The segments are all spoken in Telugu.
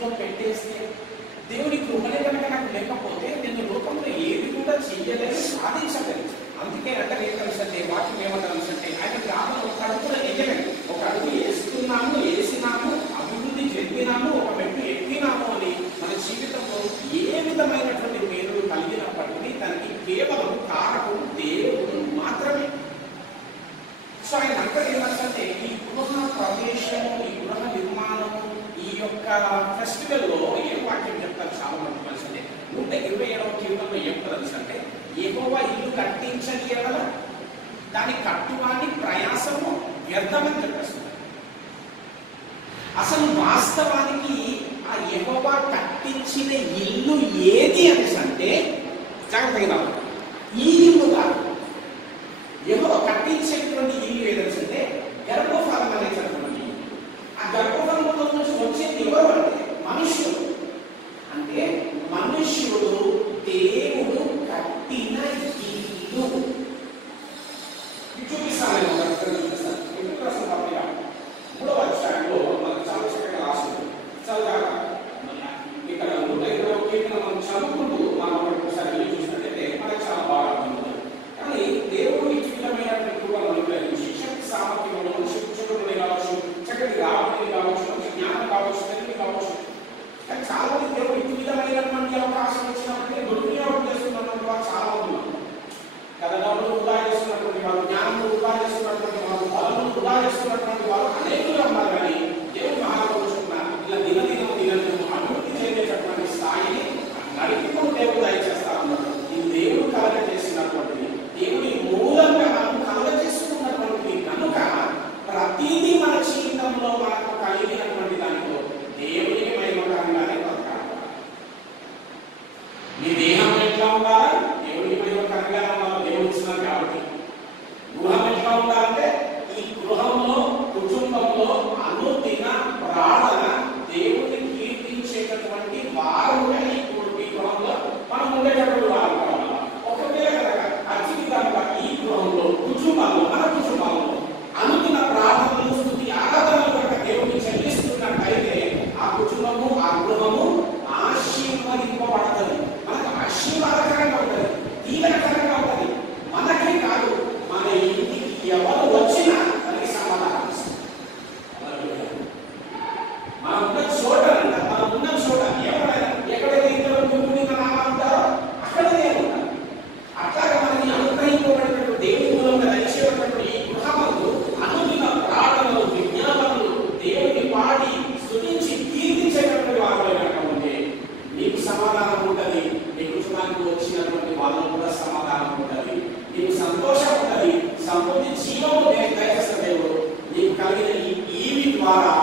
మనసులో పెట్టేస్తే, దేవుని కృపనే కనుక నాకు లేకపోతే నేను లోకంలో ఏది కూడా చెయ్యలేదు, సాధించలేదు. అందుకే అంటే ఏమంటే వాక్యం ఏమంటారంటే ఆయన గ్రామంలో ఒక అడుగులో ఎయ్యలేదు, ఒక అడుగు వేస్తున్నాము, వేసినాము, అభివృద్ధి చెందినాము, ఒక మెట్టు ఎక్కినాము అని మన జీవితంలో ఏ విధమైనటువంటి పేరు కలిగినప్పటికీ దానికి కేవలం కారణం దేవుడు మాత్రమే. సో ఆయన అంతా ఏమంటే ఈ గృహ ప్రవేశము, ఈ గృహ నిర్మాణము, ఈ యొక్క ఫెస్టివల్లో ఏం వాక్యం చెప్తారు చాలా మంది కలిసి 127వ కీర్తనలో ఏం తెలుసంటే యెహోవా ఇల్లు కట్టించని ఎడల దాని కట్టువాని ప్రయాసము వ్యర్థమని చెప్పేస్తున్నారు. అసలు వాస్తవానికి ఆ యెహోవా కట్టించిన ఇల్లు ఏది అంటే జాగ్రత్తగా ఈ ఇల్లు కాదు. యెహోవా కట్టించేటువంటి ఇల్లు ఏదంటే గర్భఫలం అనేటటువంటి ఆ గర్భఫలంలో నుంచి వచ్చేది ఎవరు అంటే మనుష్యుడు. అంటే మనుష్యుడు దేవుడు కట్టిన ఇల్లు. చూపిస్తాను, చూపిస్తాను. 3వ అధ్యాయంలో మనకు చాలా చక్కగా రాస్తుంది. చాలా ఇక్కడ 127వ కీర్తన మనం చదువుకుంటూ మనం ఒకసారి చూసినట్లయితే మనకు చాలా బాగా అర్థమవుతుంది. కానీ దేవుడు ఈ విధమైనటువంటి కృపలను ఉపయోగించి శక్తి సామర్థ్యంలో శిక్షకుడు కావచ్చు, చక్కటి రాబడి కావచ్చు, మంచి జ్ఞానం కావచ్చు, తెలివి కావచ్చు, కానీ చాలా మంది దేవుడు ఈ విధమైనటువంటి అవకాశం వచ్చినప్పుడే దుర్వినియోగం చేస్తున్నటువంటి వారు చాలా ఉన్నారు కదా. డబ్బులు వృధా చేస్తున్నటువంటి వారు, జ్ఞానం వృధా చేస్తున్నటువంటి వారు, బలను వృధా చేస్తున్నటువంటి వారు అనేకులు ఉన్నారు. కానీ దేవుడు మహాపరుషున్న ఇలా దినదినం అభివృద్ధి చేసేటటువంటి స్థాయిని నడిపికొని దేవుడు దయచేస్తా ఉన్నాడు. ఈ దేవుడు కలగ చేసినటువంటి దేవుని మూలంగా మనం కలగ చేసుకున్నటువంటి కనుక ప్రతిదీ మన జీవితంలో మనకు కలిగినటువంటి దానిలో దేవుని మహిమకరంగానే బతకాలి. నీ దేహం ఎట్లా ఉండాలి? దేవుని మహిమకరంగా ఉండాలి. దేవుడు ఇచ్చినారు కాబట్టి. గృహం ఎట్లా ఉండాలంటే ఈ గృహంలో కుటుంబంలో అనుదిన ప్రార్థన దేవుని కీర్తించేటటువంటి వారుగా ఈ గృహంలో మనం ఉండేటప్పుడు వారు కావాలి. ఒకటే కనుక అతిథి కనుక ఈ గృహంలో కుటుంబాల్లో మన కుటుంబాల్లో అనుదిన ప్రార్థనలు, స్తుతి, ఆరాధనలు కనుక దేవుని చెల్లిస్తున్నట్టయితే ఆ కుటుంబము, ఆ గృహము ఆశీర్వదింపబడుతుంది. మనకు ఆశీర్వాదకరంగా ఉంటుంది, దీవెనకరంగా ఉంటుంది. మనకే కాదు, మన ఇంటికి ఎవరు వచ్చినా మనకి సమాధానం ఇస్తుంది. మనం ఉన్న చోట ఎవరైనా ఎక్కడైతే ఇద్దరు దేవుని నామాలు ఉంటారో అక్కడే ఉంటారు. అట్లాగా మనకి అనుగ్రహింపబడినటువంటి దేవుని మూలంగా దయచేటటువంటి ఈ గృహములు అనుదిన ప్రార్థనలు, విజ్ఞాపనలు దేవుని పాడి స్తుతించి కీర్తించేటటువంటి వారు కనుక ఉంటే నీకు సమాధానం ఉంటుంది. నీ కుటుంబానికి వచ్చినటువంటి వాళ్ళకు కూడా సమాధానం ఉంటుంది. నీకు సంతోషం ఉంటుంది. సంపూర్ణ జీవము దయచేసిన దేవుడు నీకు కలిగిన ఈవి ద్వారా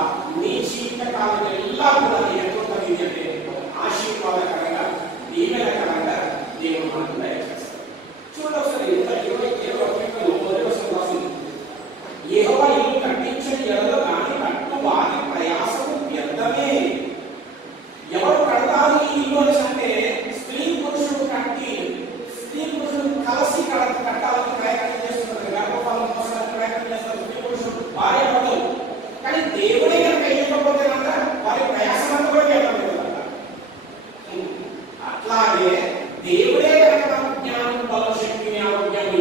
నీ జీవిత కాలం ఎల్లా కూడా ఎట్లా కలిగింది అంటే ఆశీర్వాదకరంగా, దీవెనకరంగా దేవుడు మనకు దయచేస్తాడు. చూడండి ఒకసారి 27వ కీర్తనలో రాసింది, యెహోవా ఇల్లు కట్టించని ఎడల దాని కట్టు వారి ప్రయాసము వ్యర్థమే. ఎవరు కడతారు ఈ ఇల్లు అంటే స్త్రీ పురుషుడు కలిసి కట్టాలని ప్రయత్నం చేస్తున్నారు. గర్భఫలం కోసడానికి ప్రయత్నం చేస్తారు స్త్రీ పురుషుడు, భార్య భర్తలు. కానీ దేవుడే కనుక ఇవ్వకపోతే కనుక వారి ప్రయాసం అంతా కూడా వ్యర్థమే. అట్లాగే దేవుడే కనుక జ్ఞానం, బలం, శక్తిని, ఆరోగ్యాన్ని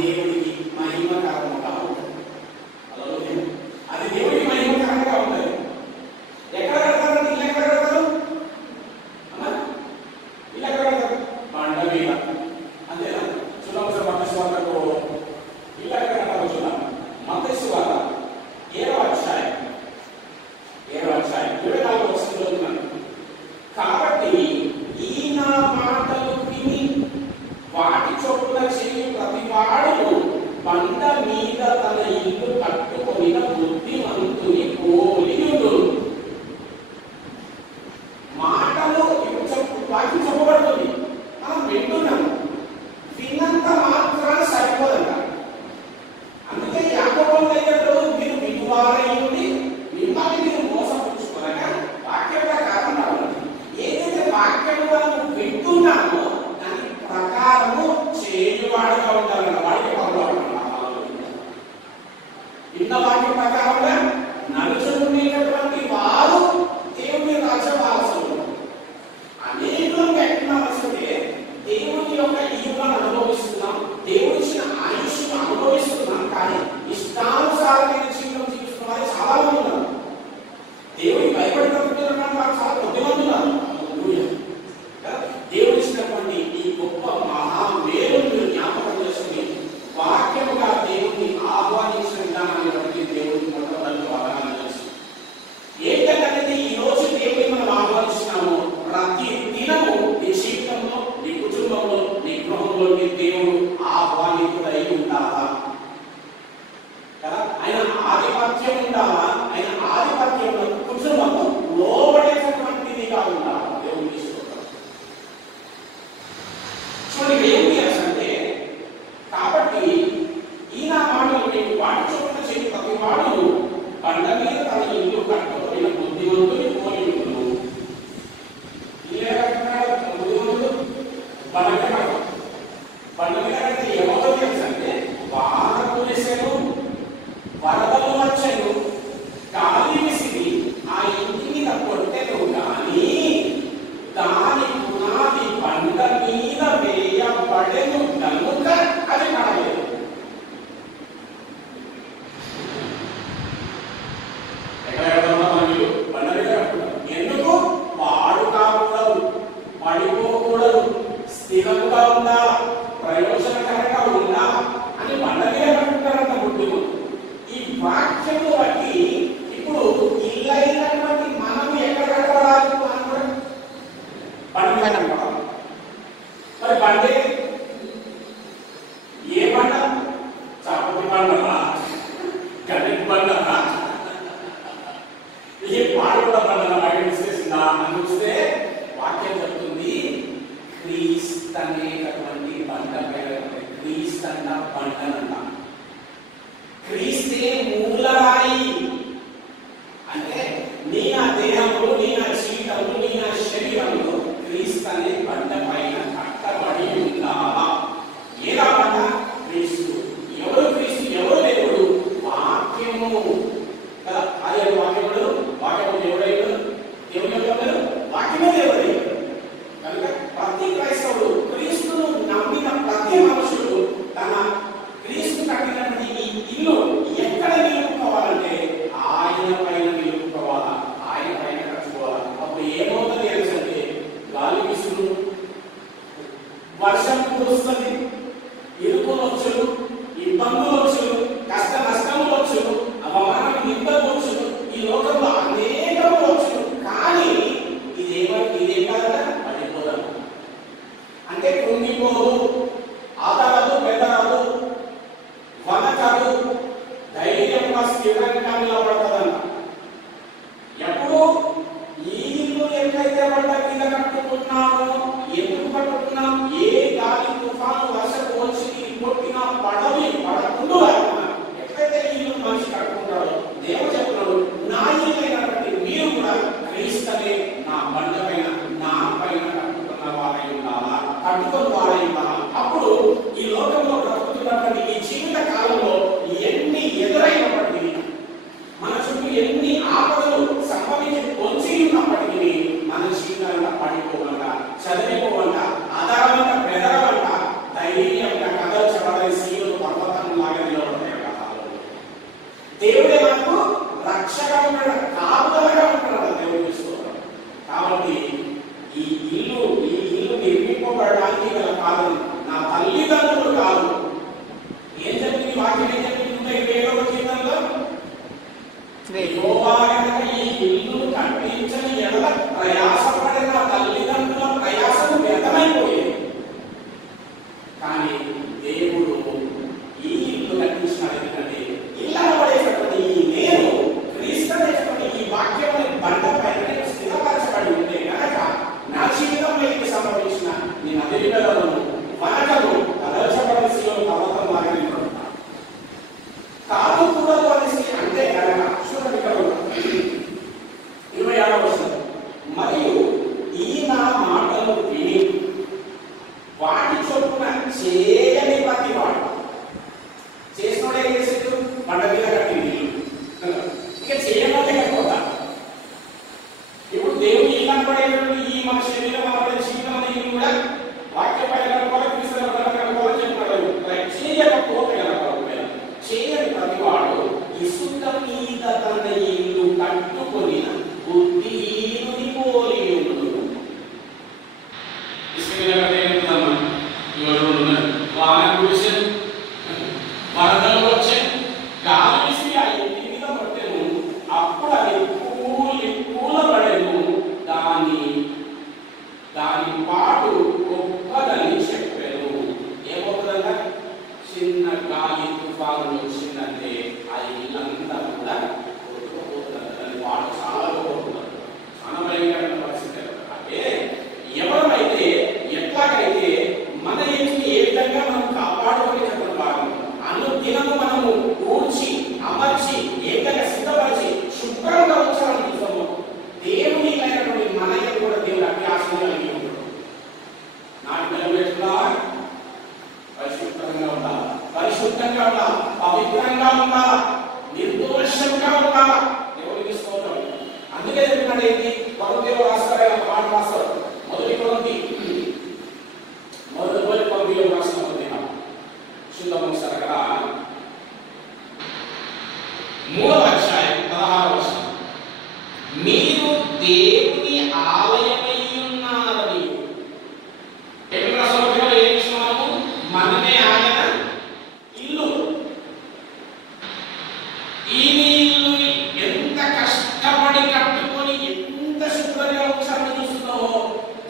దేవుడికి మహిమకరంగా ఉంటుంది. హల్లెలూయా. అది దేవుడికి మహిమకరంగా ఉంటుంది. ఎక్కడ కడతారు? ఇల్లు ఎక్కడ కడతారు? ఇల్లు ఎక్కడ కడతారు? బండ మీద. అంతేనా? చూద్దాం సార్ మత్తయి సువార్తకు ఇల్లు ఎక్కడ కడతారో చూద్దాం. మత్తయి సువార్త 7వ అధ్యాయం 24వ వచనం చదువుతున్నాను. కాబట్టి ఈ నా మాటలు విని వాటి చొప్పున చేయు ప్రతివాడు బండ మీద తన ఇల్లు కట్టుకొనిన బుద్ధిమంతుని పోలియుడు. మాటలు వాక్యం చెప్పబడుతుంది, మనం వింటున్నాము. విన్నంత మాత్రాన సరిపోదంట. అందుకే యాకోబు దగ్గర మీరు వినువారయ్యుండి మిమ్మల్ని మీరు మోసపుచ్చుకోనగా వాక్య ప్రకారం నడవండి. ఏదైతే వాక్యముగా నువ్వు వింటున్నామో దాని ప్రకారము చేయువాడుగా ఉండాలన్న వాడికి విన్న వాక్య ప్రకారంగా నడుచుకునేటటువంటి వారు దేవుని రాజ్య వారసులు. అనేకులు పెట్టినవలసిందే దేవుని యొక్క ఈవులను అనుభవిస్తున్నాం, దేవుడి ఇచ్చిన ఆయుష్ను అనుభవిస్తున్నాం. కానీ ఇష్టానుసారమైన జీవితం జీవిస్తున్న వారు చాలా మంది ఉన్నారు. దేవుడి భయపడినటువంటి వారు చాలా కొద్దిమంది ఉన్నారు. దేవుడు ఇచ్చినటువంటి ఈ గొప్ప మహామేలు మీరు జ్ఞాపకం చేసుకుని వాక్యముగా దేవుడిని ఆహ్వానించిన విధానాన్ని బట్టి దేవుడికి మొట్టమొదటి వాగ్దానం చేసి ఏంటంటే ఈ రోజు దేవుడిని మనం ఆహ్వానిస్తున్నాము. ప్రతి దినము నీ జీవితంలో, నీ కుటుంబంలో, నీ గృహంలో నీ దేవుడు ఆహ్వానితుడై ఉండాలా కదా? ఆయన ఆధిపత్యం ఉండాలా? ఆయన ఆధిపత్యంలో కుటుంబంలో లోబడేటటువంటిదిగా ఉండాలా? దేవుడు తీసుకుంటాం. చూడండి ఏం చేయాల్సింటే, కాబట్టి ఈ నా మాటలు మీకు వాటి చోట్ల చేసి ప్రతి వాడు బండ మీద తన ఇల్లు కట్టుకుని బుద్ధిమంతుని పోలియుడు. బండ మీద కడితే ఏమవుతుంది తెలుసంటే, వాన కురిసెను, వరదలు వచ్చెను, గాలి విసిరి ఆ ఇంటి మీద కొట్టెను కానీ రక్షగా ఉంటాడు, కాపుదలగా ఉంటాడు దేవుడు చూసుకోవడం. కాబట్టి ఈ ఇల్లు నిర్మింపబడడానికి గల కారణం నా తల్లిదండ్రులు కాదు. ఏం చెప్పింది వాక్యం? ఏం చెప్పింది? 127వ కీర్తనలో యెహోవా గనుక ఈ ఇల్లు కట్టించని ఎడల ప్రయాసపడిన తల్లిదండ్రుల ప్రయాసము వ్యర్థమైపోయేది. కానీ దేవుడు ఈ ఇల్లు కట్టించినాడు. ఎందుకంటే ఇల్లు పడేటటువంటి ఈ నేను క్రీస్తు అనేటువంటి ఈ వాక్యం బండ పైన స్థిరపరచబడి ఉంటే కనుక నా జీవితంలో ఇది సంభవించిన నేను అధికారులను వనకలు అదర్శపడసిలో పర్వతం లాగా కాదు కూడదు అనేసి అంటే కనుక చూడండి ఇక్కడ 26వ వచనం, మరియు ఈ నా మాటలు విని వాటి చొప్పున చేయని ప్రతి వాడు చేసినోడే ఏం చేసేది? బండ మీద కట్టింది ఇక చేయనోడే కట్టుకోదా. ఇప్పుడు దేవుడు ఈ కనపడేటువంటి ఈ మన శరీరం మన జీవితం అనేది కూడా వాక్య పైన కనుకోవాలి, క్రీస్తుల పైన కనుకోవాలి చెప్తున్నాడు. చేయకపోతే కనుకోవాలి, చేయని ప్రతి వాడు ఇసుక మీద తన ఇల్లు కట్టుకొని బుద్ధిహీనుని పోలి ఉండు. ఇసుక మీద కట్టేదమ్మా ఎవరు ఉన్నారు? వాన కురిసె, వరదలు వచ్చే, గాలి విసిరి ఆ ఇంటి మీద పట్టెను, అప్పుడు అది కూలబడెను, దాని పాటు గొప్పదని చెప్పాను. ఏమవుతుందంట? చిన్న గాలి తుఫాను వచ్చిందంటే ఆ ఇల్లంతా కూడా కొట్టుకుపోతుందంట. దాని పాటు చాలా గొప్ప, చాలా భయంకరమైన పరిస్థితి. అంటే ఎవరైతే ఎట్లాగైతే మన ఇంటిని ఏ విధంగా మనం కాపాడుకొని చెప్పడం భాగం అనుదినము మనము కూర్చి అమర్చి ఏ విధంగా సిద్ధపరిచి శుభ్రంగా ఉంచాలని చూస్తాము. దేవుని అయినటువంటి మన కూడా దేవుడు అభ్యాసం కలిగి ఉంటాడు. నా పిల్లలు ఎట్లా పరిశుద్ధంగా ఉండాలి, పరిశుద్ధంగా ఉండాలి, పవిత్రంగా ఉండాలి, నిర్దోషంగా ఉండాలి. దేవుడికి స్తోత్రం. అందుకే చెప్తున్నాడు ఏంటి? కొరింథీయులకు రాస్తారు, పాట రాస్తారు. మొదటి కొరింథీయులకు రాసిన శుద్ధం సరగా 3వ అధ్యాయం 16వ వచనం, మీరు దేవుని ఆలయమై ఉన్నారని. ఏం విషయము? మనమే ఆయన ఇల్లు. ఈ ఇల్లుని ఎంత కష్టపడి కట్టుకొని ఎంత శుభ్రంగా ఉంచాలని చూస్తున్నావో,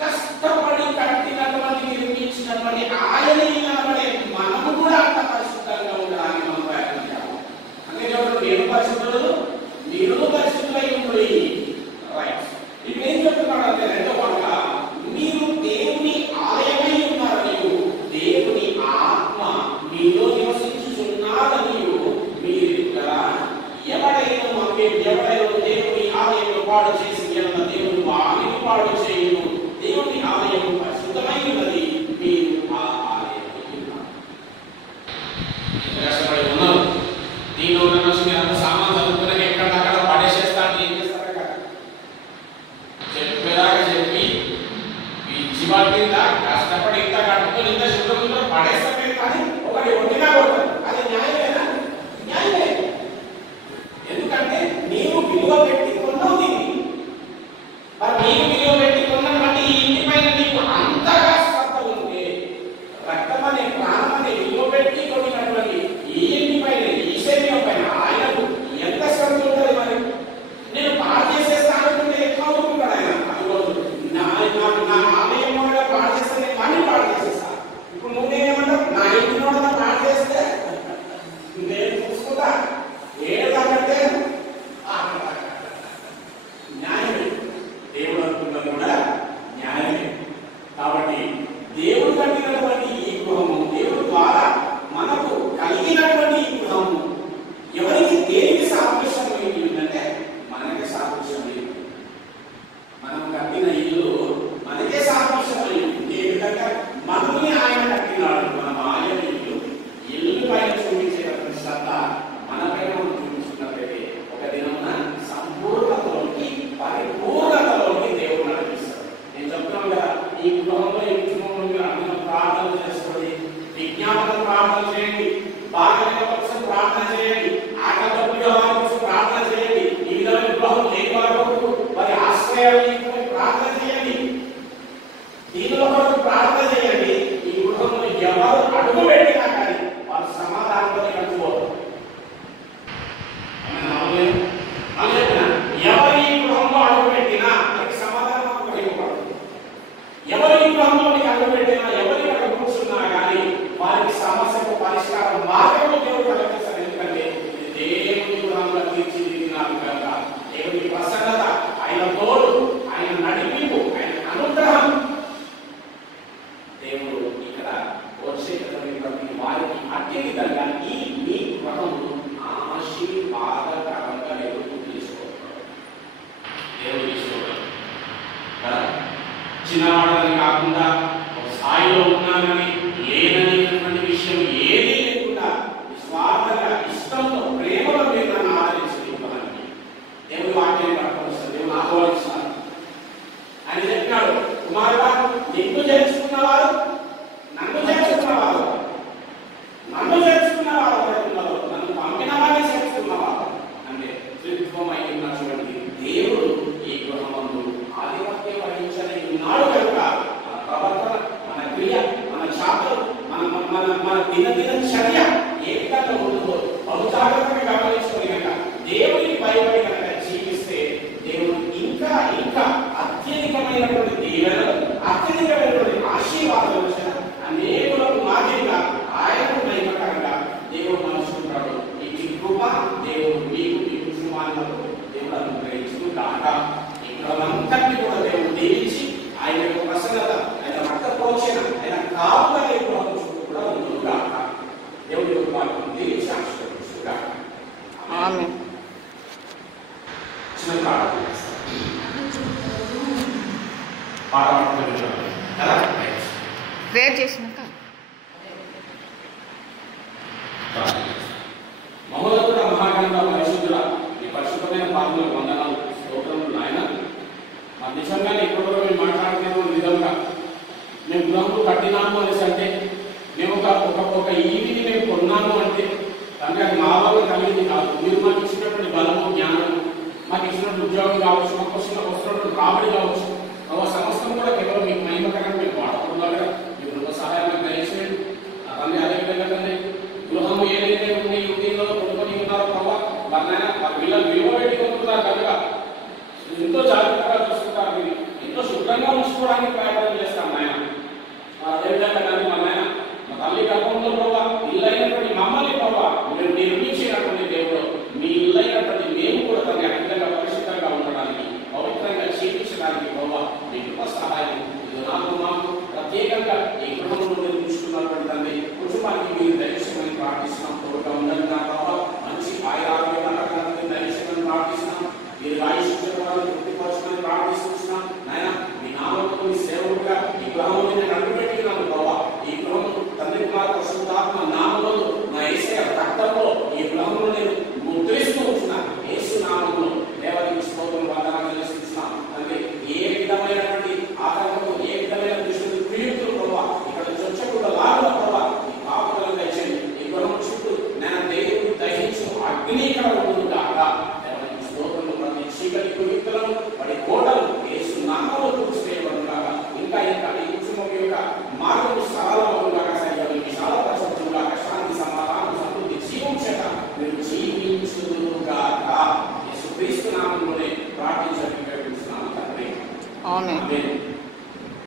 కష్టపడి కట్టినటువంటి నిర్మించినటువంటి ఆయన నిలబడే మనము కూడా అంత పరిశుద్ధంగా ఉండడానికి మనం ప్రయత్నం చేయాలి. అంటే నేను పరిశుద్ధులు, మీరు పరిశుద్ధులై ఉండి. రైట్. ఇప్పుడు ఏం చెప్తున్నాడు అంటే 2వ మాట, మీరు దేవుని ఆలయమై ఉన్నారని, దేవుని ఆత్మ మీలో నివసించుచున్నారని మీరు కదా. ఎవడైనా దేవుని ఆలయంలో పాడు చేసి దేవుని వారిని పాడు చేయను. దేవుని ఆలయం పరిశుద్ధమై ఉన్నది, మీరు ఆ ఆలయమై ఉన్నారు. కష్టపడి ఉన్నారు. దీనిలో ఉన్న మీరు అంత సామాన్ చదువుకున్నాక ఎక్కడక్కడ పడేసేస్తాను. ఏం చేస్తారు కదా చెప్పేదాకా చెప్పి పిచ్చి పట్టింద కష్టపడి ఇంత కట్టుకొని ఇంత శుభ్రంగా పడేస్తే కానీ ఒకటి ఒంటిగా కొడతారు. అది న్యాయమేనా? న్యాయమే. ఎందుకంటే నీవు విలువ పెట్టి కొన్నావు దీన్ని. మరి నీవు విలువ పెట్టి కొన్నటువంటి ఈ ఇంటి పైన నీకు అంతగా శ్రద్ధ ఉంటే, రక్తం అనే ప్రాణం అనే విలువ పెట్టి కొనినటువంటి ఈ ఇంటి పైన, ఈ శరీరం పైన ఆయనకు ఎంత శ్రద్ధ ఉంటుంది. మరి నేను పాడు చేసేస్తాను అనుకుంటే ఎక్కువ అనుకుంటాడు ఆయన. నా ఆలయం కూడా పాడు చేస్తే నేను పని పాడు చేసేస్తాను. ఇప్పుడు నువ్వేమంటావు? నా ఇంటి కూడా పాడు చేస్తే నేను చూసుకుంటా. ఏదంటే న్యాయమే. దేవుడు అనుకున్నది కూడా న్యాయమే. కాబట్టి దేవుడు కట్టినటువంటి ఈ గృహము, దేవుడు ద్వారా మనకు కలిగినటువంటి ఈ గృహము ఎవరికి దేనికి సాదృశ్యం ఏంటంటే మనకే సాదృశ్యం లేదు. మనం కట్టిన ఇల్లు మనకే సాదృశ్యం లేదు. ఏ విధంగా మనల్ని ఆయన కట్టినాడు. మనం ఆయన ఇల్లు పైన చూపించేటటువంటి శ్రద్ధ మన పైన చూపించుకున్నట్లయితే ఒక దినమున సంపూర్ణతలోకి, పరిపూర్ణతలోకి దేవుడు నడిపిస్తాడు. నేను చెప్తున్నాను కదా, ఈ గృహంలో అందరూ ప్రార్థన చేసుకోండి, విజ్ఞాపన ప్రార్థన చేయండి, బాగా కోసం ప్రార్థన చేయండి, ఆకలి కోసం ప్రార్థన చేయండి. ఈ ఎవరు అడుగు పెట్టినా కానీ వారు సమాధానంతో కట్టుకోరు. ఎవరి గృహంలో అడుగు పెట్టినా వారికి సమాధానం ఇవ్వబడదు. ఎవరి గృహంలోనికి అడుగు పెట్టినా, ఎవరి అక్కడ కూర్చున్నా కానీ వారికి సమస్యకు పరిష్కారం మార్గంలో దేవుడు కలగజేస్తాడు. ఎందుకంటే ఇది దేవుని గృహంలో తీర్చిదిద్దినారు కనుక దేవుని ప్రసన్నత, ఆయన తోడు, ఆయన నడిపింపు, ఆయన అనుగ్రహం దేవుడు ఇక్కడ వచ్చేటటువంటి ప్రతి వారికి అట్టి విధంగా ఈ మీ గృహము ఆశీర్వాదకరంగా దేవుడు తీసుకోవాలి. దేవుడు తీసుకోవాలి కదా. చిన్నవాడని కాకుండా ఒక స్థాయిలో ఉన్నానని లేననేటువంటి విషయం ఏదీ లేకుండా స్వార్థంగా ఇష్టంతో ప్రేమలో మీరు నన్ను ఆదరించుకోవాలని దేవుడు వాక్యాన్ని పట్టుకొస్తారు. దేవుడు ఆహ్వానిస్తారు. అని చెప్పినాడు, కుమారుడా నిన్ను చేర్చుకున్నవారు నన్ను చేర్చుకున్నవారు, నన్ను చేర్చుకున్నవారు ఉన్నారు, నన్ను పంపిన వారిని చేర్చుకున్నవారు అంటే త్రిత్వమై ఉన్నటువంటి దేవుడు ఈ గృహమందు ఆధిపత్యం వహించని ఉన్నాడు కనుక మన ప్రవర్తన, మన క్రియ, మన చాపలు, మన దినదిన చర్య ఏ విధంగా ఉంటుందో బహు జాగ్రత్తగా గమనించుకొని కనుక దేవుడికి భయపడి కనుక జీవిస్తే దేవుడు ఇంకా ఇంకా అత్యధికమైనటువంటి దీవెనలు, అత్యధికమైనటువంటి ఆశీర్వాదాలు వచ్చిన అనేకులకు మాదిరిగా ఆయనకు మహిమకరంగా దేవుడు మనుషుకుంటాడు. ఇట్టి కృప దేవుడు మీకు మీ కుటుంబాలకు దేవుడు అనుగ్రహించుకుంటాక ఇక్కడంతటిని కూడా దేవుడు దీవించి ఆయన యొక్క ప్రసన్నత, ఆయన రక్త ప్రోక్షణ, ఆయన కాపుదల కూడా ఉంటుందాక దేవుడి యొక్క వాళ్ళకు దీవించి ఆశీర్వదించుగాక. ఆమేన్. చిన్న ప్రార్థన ప్రేయర్ చేసినాక మహోన్నతుడ మహాగణుడ పరిశుద్ధుడ ఈ పరిశుద్ధమైన పాదములకు వందనాలు, స్తోత్రములు నాయన. మరి నిజంగానే ఇప్పుడు మేము మాట్లాడుతున్న విధంగా మేము గృహంలో కట్టినాము అనేసి అంటే మేము ఒక ఈవిని మేము కొన్నాము అంటే తండ్రి అది మా వల్ల కలిగింది కాదు. మీరు మాకు ఇచ్చినటువంటి బలము, జ్ఞానము, మాకు ఇచ్చినటువంటి ఉద్యోగం కావచ్చు, మాకు వస్తున్నటువంటి రాబడి కావచ్చు, ఒక సమస్తం కూడా కేవలం మీకు మహిమకరంగా మేము వాడుకున్నాగా మీ గృహ సహాయాన్ని దయచేయండి. తండ్రి అదేవిధంగా తండ్రి గృహము ఏదైతే ఉంది యువతిలో కొనుక్కొని ఉన్నారో ప్రభావ వారినైనా వారి పిల్లలు విలువ పెట్టి కొనుక్కున్నారు కనుక ఎంతో జాగ్రత్తగా చూసుకుంటారు. మీరు ఎంతో శుభ్రంగా ఉంచుకోవడానికి ప్రయత్నం చేస్తాం నాయన. అదేవిధంగా కానీ మా నాయన మా తల్లి గర్భంలో ప్రభావ ఇల్లైనటువంటి మమ్మల్ని ప్రభావ మీరు నిర్మించినటువంటి దేవుడు, మీ ఇల్లైనటువంటి మేము కూడా తనని అధికంగా పరిశుద్ధంగా ఉండడానికి, పవిత్రంగా జీవించడానికి ప్రభావ మీ కృప సహాయం నాకు మాకు ప్రత్యేకంగా ఈ గృహంలో నిర్మించుకున్నటువంటి తండ్రి కుటుంబానికి మీరు దయచేయమని ప్రార్థిస్తున్నాం. తోడుగా ఉండండి నా ప్రభావ, మంచి ఆయురారోగ్యాన్ని దయచేయమని ప్రార్థిస్తున్నాం. మీరు ఆయుష్వాలను తృప్తిపరచమని ప్రార్థిస్తున్నాం. నాయన మీ నామంతో మీ సేవకుడుగా ఈ గృహంలో నేను అడుగుపెట్టినాను ప్రభావ. ఈ గృహం తండ్రి కుమార్ పరిశుద్ధాత్మ నామంలో నా యేసయ్య రక్తంలో ఈ గృహంలో నేను ముద్రిస్తూ ఉంటున్నాను. యేసు నామంలో దేవానికి స్తోత్రం వందనాలు చెల్లిస్తున్నాను. అంటే ఏ విధమైనటువంటి ఆటంకము, ఏ విధమైన దృష్టి ప్రియుతులు ప్రభావ ఇక్కడ చొచ్చకుండా లాగా ప్రభావ ఈ పాపలను తెచ్చండి. ఈ గృహం చుట్టూ నేను దేవుడు దహించు అగ్ని ఇక్కడ ఉంటుంది కాక దేవానికి స్తోత్రము. ప్రతి చీకటి కుయుక్తులను వాడి కోటలు యేసు నామంలో కూర్చునేవాడు కాక ఇంకా ఇంకా ఈ కుటుంబం యొక్క మార్గము సరళమవుగాక, సరిగా విశాలపరచుగా, శాంతి సమాధానం సమృద్ధి జీవం చేత మీరు జీవించుగాక. యేసుక్రీస్తు నామములోనే ప్రార్థించడానికి ప్రయత్నిస్తున్నాను తండ్రి. ఆమేన్.